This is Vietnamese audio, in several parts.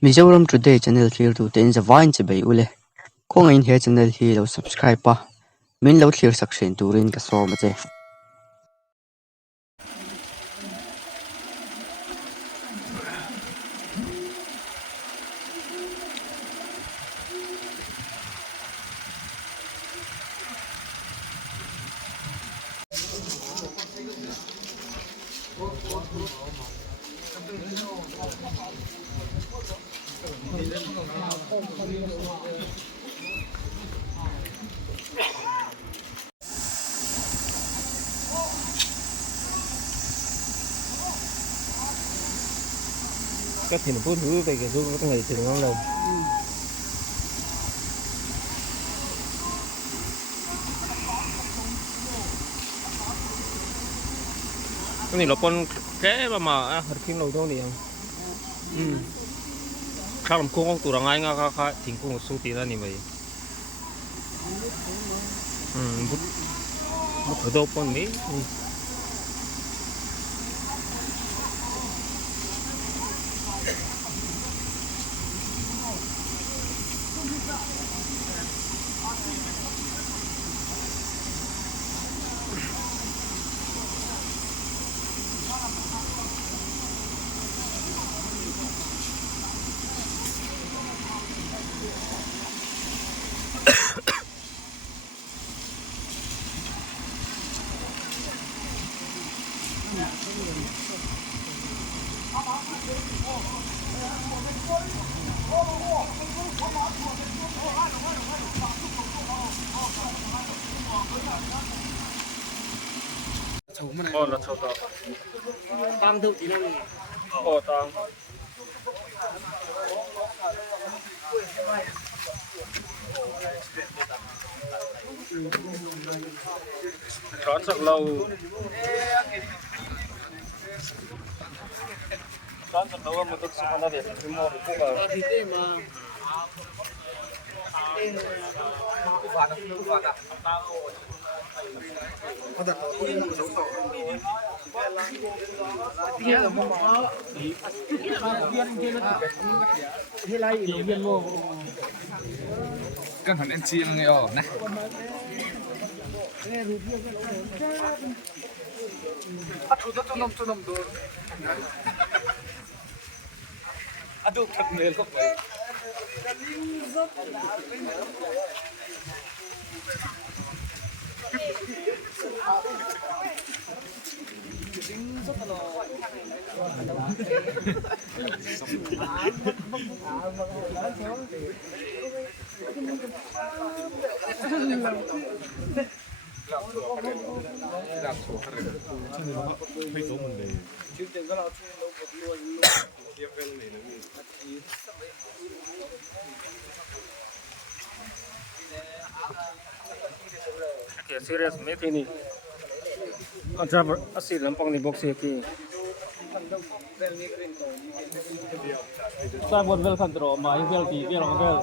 Mizoram Today channel clear to ten zawine che bei ule ko ngain he channel hi lo subscribe pa min lo clear section turin ka so ma che các thành phố thử về cái số các ngày thường ngon lành cái này là con cái mà khi nào thôi này khác làm công tụi anh ngay khác thỉnh công số tiền là như vậy một thửa đâu con mấy là sao ta tăng thượng tí năng tăng trốn rất lâu mà tôi sẽ nói về cái mô của cô thì thế mà căng thẳng em chiêm nghe ở này aduh thật mệt không vậy Oke, serius met ini. Aja asil lampang di box iki. Saya buat bel kan terus, mah bel di dia orang bel.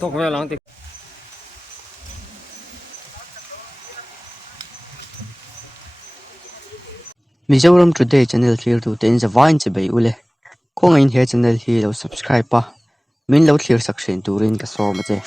Tok bel lang. Mizoram Today channel clear to ten zawine che bei ule ko ngain he channel hi lo subscribe pa min lo clear section turin ka so ma che